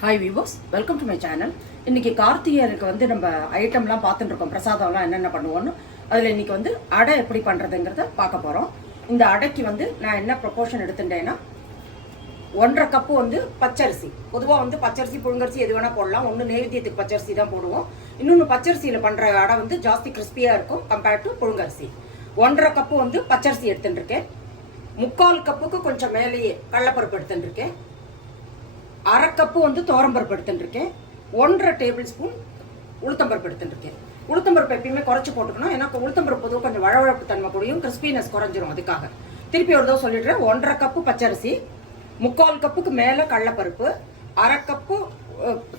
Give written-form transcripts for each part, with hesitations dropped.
Hi viewers, welcome to my channel. இன்னைக்கு கார்த்திகைக்கு வந்து நம்ம ஐட்டம்லாம் பார்த்துட்டு இருக்கோம், பிரசாதம்லாம் என்னென்ன பண்ணுவோம்னு. அதில் இன்னைக்கு வந்து அடை எப்படி பண்ணுறதுங்கிறத பார்க்க போகிறோம். இந்த அடைக்கு வந்து நான் என்ன ப்ரொபோர்ஷன் எடுத்துட்டேன்னா 1.5 கப்பு வந்து பச்சரிசி. பொதுவாக வந்து பச்சரிசி புழுங்கரிசி எது வேணால் போடலாம். ஒன்று நெய்வேத்தியத்துக்கு பச்சரிசி தான் போடுவோம். இன்னொன்று பச்சரிசியில் பண்ணுற அடை வந்து ஜாஸ்தி கிறிஸ்பியாக இருக்கும் கம்பேர்ட் டு புழுங்கரிசி. 1.5 கப்பு வந்து பச்சரிசி எடுத்துட்டு இருக்கேன். 3/4 கப்புக்கு கொஞ்சம் மேலேயே கடலைப்பருப்பு எடுத்துட்டு இருக்கேன். 1/2 கப்பு வந்து தோரம்பருப்பு எடுத்துட்டுருக்கேன். 1.5 டேபிள் ஸ்பூன் உளுத்தம்பருப்பு எடுத்துட்டுருக்கேன். உளுத்தம்பருப்பு எப்பயுமே குறைச்சி போட்டுக்கணும். ஏன்னா உளுத்தம்பருப்பு பொதுவாக கொஞ்சம் வழவழப்பு தன்மை கூடியும் கிறிஸ்பினஸ் குறைஞ்சிரும். அதுக்காக திருப்பி ஒரு தடவை சொல்லிடுறேன். 1.5 கப்பு பச்சரிசி, 3/4 கப்புக்கு மேலே கடலைப்பருப்பு, 1/2 கப்பு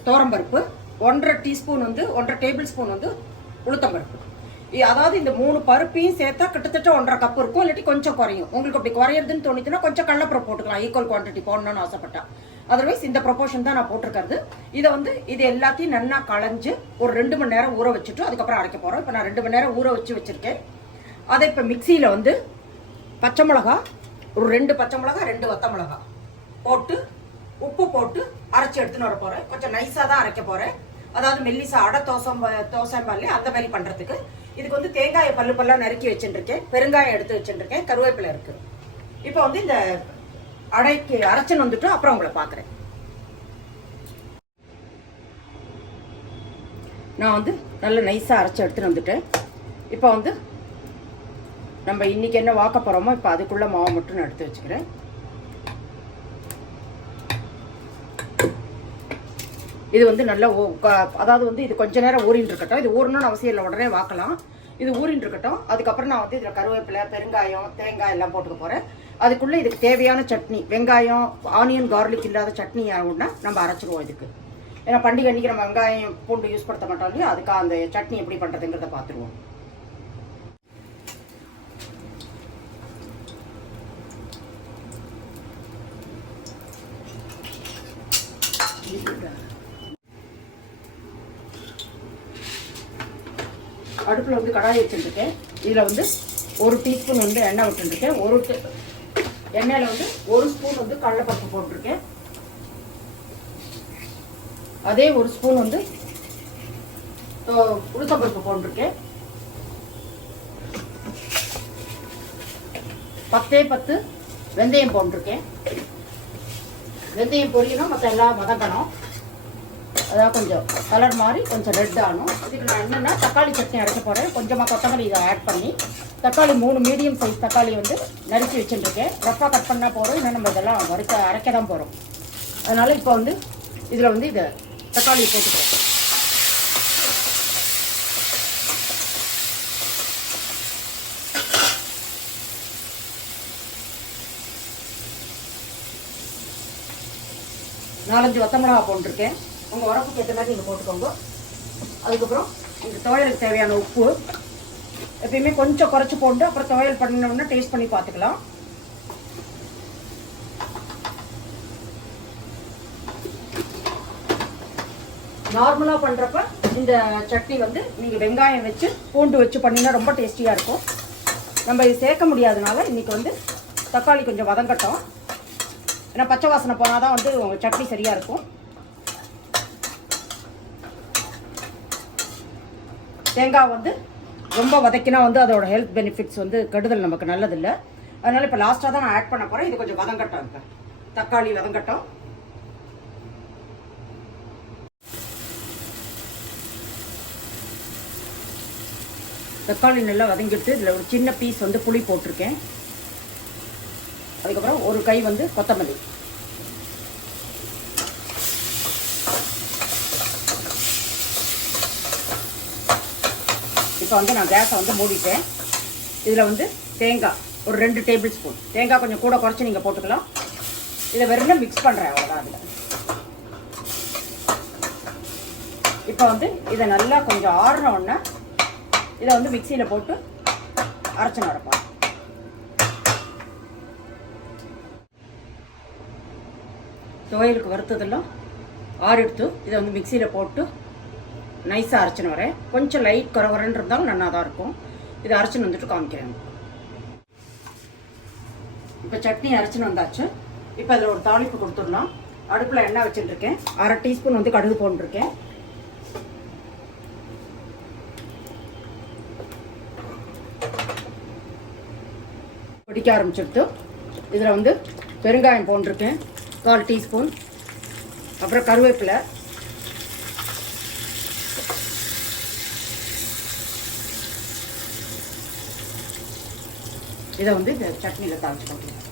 தோரம்பருப்பு, 1.5 டீஸ்பூன் வந்து 1.5 டேபிள் ஸ்பூன் வந்து உளுத்தம்பருப்பு. அதாவது இந்த 3 பருப்பையும் சேர்த்தா கிட்டத்தட்ட 1.5 கப்பு இருக்கும். இல்லாட்டி கொஞ்சம் குறையும். உங்களுக்கு அப்படி குறையிறதுன்னு தோணிச்சுன்னா கொஞ்சம் கடலைப்பருப்பு போட்டுக்கலாம், ஈக்குவல் குவான்டிட்டி போடணும்னு ஆசைப்பட்டா. அதர்வைஸ் இந்த ப்ரொபோர்ஷன் தான் நான் போட்டிருக்கிறது. இதை வந்து இது எல்லாத்தையும் நல்லா களைஞ்சு ஒரு 2 மணி நேரம் ஊற வச்சுட்டு அதுக்கப்புறம் அரைக்க போகிறோம். இப்போ நான் 2 மணி நேரம் ஊற வச்சுருக்கேன். அதை இப்போ மிக்சியில் வந்து பச்சை மிளகா, ஒரு 2 பச்சை மிளகா, 2 வத்த மிளகா போட்டு உப்பு போட்டு அரைச்சி எடுத்துன்னு வர போகிறேன். கொஞ்சம் நைஸாக தான் அரைக்க போகிறேன். அதாவது மெல்லிசா அடை தோசைம்பாலே அந்த மாதிரி பண்ணுறதுக்கு. இதுக்கு வந்து தேங்காயை பல்லெல்லாம் நறுக்கி வச்சுட்டுருக்கேன். பெருங்காயம் எடுத்து வச்சுட்டுருக்கேன். கருவேப்பிலை இருக்குது. இப்போ வந்து இந்த அடைக்கு அரைச்சன் வந்துட்டு அப்புறம் உங்களை பார்க்குறேன். நான் வந்து நல்ல நைஸாக அரைச்சி எடுத்துகிட்டு வந்துட்டேன். இப்போ வந்து நம்ம இன்னைக்கு என்ன வாக்க போகிறோமோ இப்போ அதுக்குள்ளே மாவு மட்டும் நான் எடுத்து வச்சுக்கிறேன். இது வந்து நல்லா அதாவது வந்து இது கொஞ்ச நேரம் ஊறின்னு இருக்கட்டும். இது ஊறணும்னு அவசியம் இல்லை, உடனே வாக்கலாம். இது ஊறின்னு இருக்கட்டும். அதுக்கப்புறம் நான் வந்து இதில் கருவேப்பிலை, பெருங்காயம், தேங்காய் எல்லாம் போட்டுக்க போகிறேன். அதுக்குள்ளே இதுக்கு தேவையான சட்னி, வெங்காயம், ஆனியன், கார்லிக் இல்லாத சட்னி ஆகும்னா நம்ம அரைச்சிடுவோம் இதுக்கு. ஏன்னா பண்டிகை அன்றைக்கி நம்ம வெங்காயம் பூண்டு யூஸ் படுத்த மாட்டோம் இல்லையா, அதுக்காக அந்த சட்னி எப்படி பண்ணுறதுங்கிறத பார்த்துருவோம். அடுப்பில் வந்து கடாய் வச்சுருக்கேன். இதில் வந்து 1 டீஸ்பூன் வந்து எண்ணெய் விட்டுருக்கேன். எண்ணெயில் வந்து 1 ஸ்பூன் வந்து கடலைப்பருப்பு போட்டிருக்கேன். அதே 1 ஸ்பூன் வந்து உளுத்தம்பருப்பு போட்டிருக்கேன். 10 வெந்தயம் போட்டிருக்கேன். வெந்தயம் பொரியணும், மற்ற எல்லாம் வதக்கணும். அதாவது கொஞ்சம் கலர் மாதிரி கொஞ்சம் ரெட் ஆகணும். இதுக்கு நான் என்னென்னா தக்காளி சட்னி அரைக்க போகிறேன். கொஞ்சமாக கொத்தமல்லி இதை ஆட் பண்ணி தக்காளி 3 மீடியம் சைஸ் தக்காளி வந்து நறுக்கி வச்சுட்டுருக்கேன். ரஃபாக கட் பண்ணால் போகிறோம். இன்னும் நம்ம இதெல்லாம் அரைக்க தான் போகிறோம். அதனால் இப்போ வந்து இதில் வந்து இதை தக்காளியை போட்டுக்கிறோம். நாலஞ்சு வத்த மிளகா போட்டிருக்கேன். உங்கள் உரப்புக்கு ஏற்ற மாதிரி நீங்கள் போட்டுக்கோங்க. அதுக்கப்புறம் இந்த துவையலுக்கு தேவையான உப்பு எப்பயுமே கொஞ்சம் குறைச்சி போட்டு அப்புறம் துவையல் பண்ணணும்னா டேஸ்ட் பண்ணி பார்த்துக்கலாம். நார்மலாக பண்ணுறப்ப இந்த சட்னி வந்து நீங்கள் வெங்காயம் வச்சு பூண்டு வச்சு பண்ணிங்கன்னா ரொம்ப டேஸ்டியாக இருக்கும். நம்ம இது சேர்க்க முடியாதனால இன்றைக்கி வந்து தக்காளி கொஞ்சம் வதங்கட்டும். ஏன்னா பச்சை வாசனை போனால் தான் வந்து உங்கள் சட்னி சரியாக இருக்கும். தேங்காய் வந்து ரொம்ப வதக்கினா வந்து அதோட ஹெல்த் பெனிஃபிட்ஸ் வந்து கெடுதல், நமக்கு நல்லதில்லை. அதனால் இப்போ லாஸ்ட்டாக தான் நான் ஆட் பண்ண போகிறேன். இது கொஞ்சம் வதங்கட்டும். இப்போ தக்காளி வதங்கட்டும். தக்காளி நல்லா வதங்கிட்டு இதில் ஒரு சின்ன பீஸ் வந்து புளி போட்டிருக்கேன். அதுக்கப்புறம் ஒரு கை வந்து கொத்தமல்லி. இப்போ வந்து நான் கேஸை வந்து மூடிட்டேன். இதில் வந்து தேங்காய் ஒரு 2 டேபிள் ஸ்பூன். தேங்காய் கொஞ்சம் கூட குறைச்சி நீங்கள் போட்டுக்கலாம். இதை வெறும் மிக்ஸ் பண்ணுறேன், அவ்வளோதான். அதில் இப்போ வந்து இதை நல்லா கொஞ்சம் ஆறின உடனே இதை வந்து மிக்சியில் போட்டு அரைச்சி நடப்போம். துவையலுக்கு வறுத்ததெல்லாம் ஆறிடுத்து. இதை வந்து மிக்சியில் போட்டு நைஸாக அரைச்சின்னு வரேன். கொஞ்சம் லைட் குறவரன்னு இருந்தாலும் நல்லா தான் இருக்கும். இதை அரைச்சின்னு வந்துட்டு காமிக்கிறேன். இப்போ சட்னி அரைச்சின்னு வந்தாச்சு. இப்போ அதில் ஒரு தாளிப்பு கொடுத்துடலாம். அடுப்பில் எண்ணெய் வச்சுட்டுருக்கேன். 1/2 டீஸ்பூன் வந்து கடுகு போட்டுருக்கேன். பொடிக்க ஆரம்பிச்சுட்டு இதில் வந்து பெருங்காயம் போட்டிருக்கேன் 1/4 டீஸ்பூன். அப்புறம் கருவேப்பிலை, இதை வந்து இந்த சட்னியில் தாளிச்சு போட்டுருக்கேன்.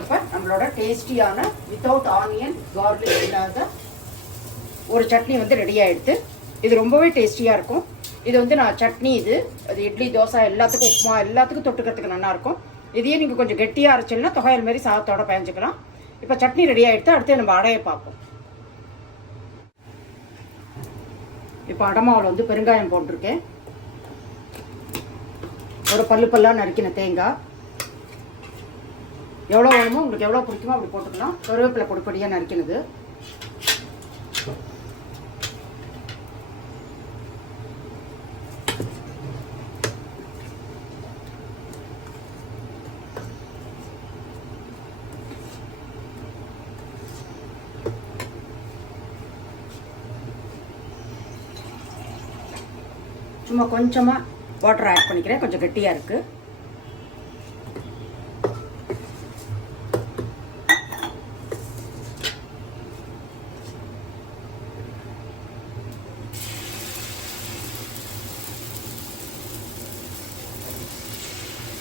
இப்போ நம்மளோட டேஸ்டியான வித்தவுட் ஆனியன் கார்லிக் இல்லாத ஒரு சட்னி வந்து ரெடி ஆகிடுது. இது ரொம்பவே டேஸ்டியாக இருக்கும். இது வந்து நான் சட்னி அது இட்லி, தோசை எல்லாத்துக்கும், உப்புமா எல்லாத்துக்கும் தொட்டுக்கிறதுக்கு நல்லாயிருக்கும். இதையே நீங்கள் கொஞ்சம் கெட்டியாக அரைச்சிங்கன்னா தொகையல் மாதிரி சாதத்தோட பயஞ்சிக்கலாம். இப்போ சட்னி ரெடி ஆகிடுது. அடுத்து நம்ம அடையை பார்ப்போம். இப்போ அடமாவில் வந்து பெருங்காயம் போட்டிருக்கேன். ஒரு பல்லாக நறுக்கின தேங்காய், எவ்வளோ வேணுமோ உங்களுக்கு எவ்வளோ பிடிக்குமோ அப்படி போட்டுக்கலாம். கருவேப்பிலை பொடிப்படியாக நறுக்கினது, சும்மா கொஞ்சமாக வாட்டர் ஆட் பண்ணிக்கிறேன். கொஞ்சம் கெட்டியாக இருக்குது.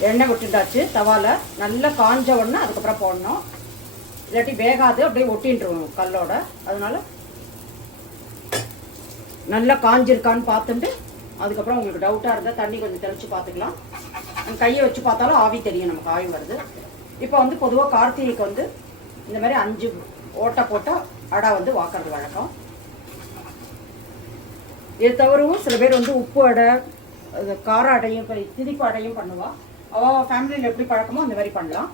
எண்ணெய் விட்டுட்டாச்சு. தவால நல்லா காஞ்ச உடனே அதுக்கப்புறம் போடணும். இல்லாட்டி வேகாது, அப்படியே ஒட்டின்றுவோம் கல்லோட. அதனால நல்லா காஞ்சிருக்கான்னு பார்த்துட்டு அதுக்கப்புறம் உங்களுக்கு டவுட்டாக இருந்தால் தண்ணி கொஞ்சம் தெளித்து பார்த்துக்கலாம். கையை வச்சு பார்த்தாலும் ஆவி தெரியும், நமக்கு ஆவி வருது. இப்போ வந்து பொதுவாக கார்த்திகைக்கு வந்து இந்த மாதிரி 5 ஓட்டை போட்டால் அடை வந்து வாக்குறது வழக்கம். இது தவிரவும் சில பேர் வந்து உப்பு அடை, கார அடையும், திதிப்பு அடையும் பண்ணுவாள். அவள் ஃபேமிலியில் எப்படி பழக்கமோ அந்த மாதிரி பண்ணலாம்.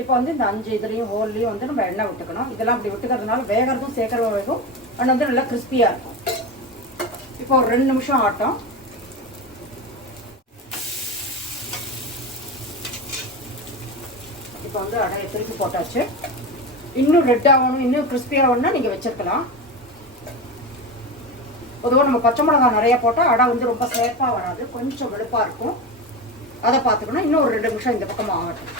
இப்போ வந்து இந்த 5 இதுலேயும் ஹோல்லையும் வந்து நம்ம எண்ணெய் விட்டுக்கணும். இதெல்லாம் அப்படி விட்டுக்கிறதுனால வேகிறதும் சேர்க்கறதும் வேகும், ஆனால் வந்து நல்லா கிறிஸ்பியாக இருக்கும். இப்போ ஒரு 2 நிமிஷம் ஆட்டம். இப்போ வந்து அடையை திருப்பி போட்டாச்சு. இன்னும் ரெட் ஆகணும், இன்னும் கிறிஸ்பியாக ஆகணும்னா நீங்கள் வச்சிருக்கலாம். பொதுவாக நம்ம பச்சை மிளகாய் நிறைய போட்டால் அடை வந்து ரொம்ப சேஃபாக வராது, கொஞ்சம் வெளுப்பாக இருக்கும். அதை பார்த்துக்கணும். இன்னும் ஒரு 2 நிமிஷம் இந்த பக்கமாக ஆகட்டும்.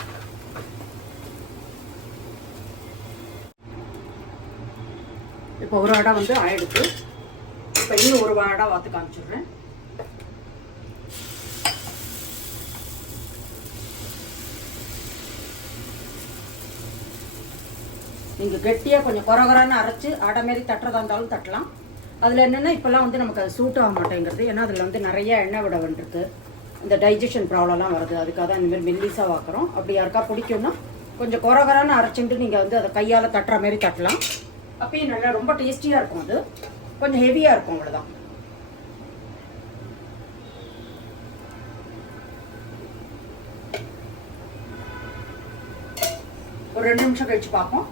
இப்போ ஒரு அடை வந்து ஆயிடுச்சு. இப்போ இன்னும் ஒரு அடை வாத்து காமிச்சிடுறேன். நீங்கள் கெட்டியாக கொஞ்சம் குறகுறான்னு அரைச்சி அடை மாரி தட்டுறதா இருந்தாலும் தட்டலாம். அதில் என்னென்னா இப்போல்லாம் வந்து நமக்கு அது சூட் ஆக மாட்டேங்கிறது. ஏன்னா அதில் வந்து நிறைய எண்ணெய் விட வேண்டியிருக்கு. இந்த டைஜஷன் ப்ராப்ளம்லாம் வருது. அதுக்காக தான் இந்தமாரி மெல்லிஸாக வாக்குறோம். அப்படி யாருக்கா பிடிக்கும்னா கொஞ்சம் குறகுறான்னு அரைச்சிட்டு நீங்கள் வந்து அதை கையால் தட்டுற மாரி தட்டலாம். அப்பயும் நல்லா ரொம்ப டேஸ்டியாக இருக்கும். அது கொஞ்சம் ஹெவியாக இருக்கும், அவ்வளோதான். ஒரு 2 நிமிஷம் கழிச்சு பார்ப்போம்.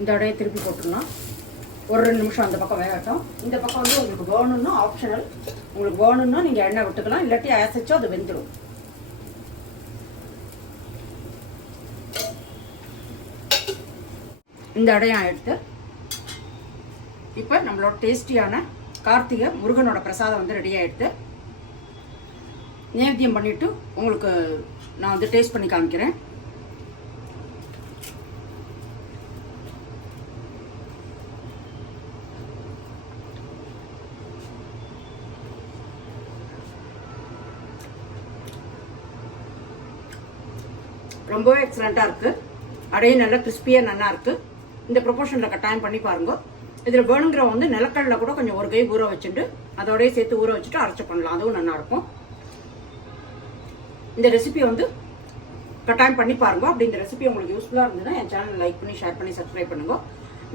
இந்த அடையை திருப்பி போட்டுருலாம். ஒரு 2 நிமிஷம் அந்த பக்கம் வேகட்டும். இந்த பக்கம் வந்து உங்களுக்கு வேணும்னா ஆப்ஷனல், உங்களுக்கு வேணும்னா நீங்கள் எண்ணெய் விட்டுக்கலாம், இல்லாட்டி அசைச்சோ அது வெந்துடும். இந்த அடையம் எடுத்து இப்போ நம்மளோட டேஸ்டியான கார்த்திகை முருகனோட பிரசாதம் வந்து ரெடி ஆகிடுது. நைவேத்தியம் பண்ணிவிட்டு உங்களுக்கு நான் வந்து டேஸ்ட் பண்ணி காமிக்கிறேன். ரொம்பவே எக்ஸலண்ட்டாக இருக்குது. அடையும் நல்லா கிறிஸ்பியாக நல்லா இருக்குது. இந்த ப்ரொபோர்ஷனில் கட்டாயம் பண்ணி பாருங்க. இதில் வேணுங்கிற வந்து நிலக்கடலை கூட கொஞ்சம் ஒரு கை ஊற வச்சுட்டு அதோடய சேர்த்து ஊற வச்சுட்டு அரைச்சி பண்ணலாம், அதுவும் நல்லாயிருக்கும். இந்த ரெசிபி வந்து கட்டாயம் பண்ணி பாருங்க. அப்படி இந்த ரெசிபி உங்களுக்கு யூஸ்ஃபுல்லாக இருந்ததுன்னா என் சேனல் லைக் பண்ணி, ஷேர் பண்ணி, சப்ஸ்கிரைப் பண்ணுங்க.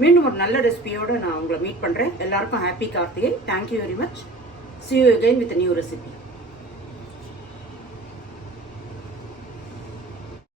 மீண்டும் ஒரு நல்ல ரெசிபியோடு நான் உங்களை மீட் பண்ணுறேன். எல்லாருக்கும் happy Karthigai. Thank you very much. See you again with a new recipe.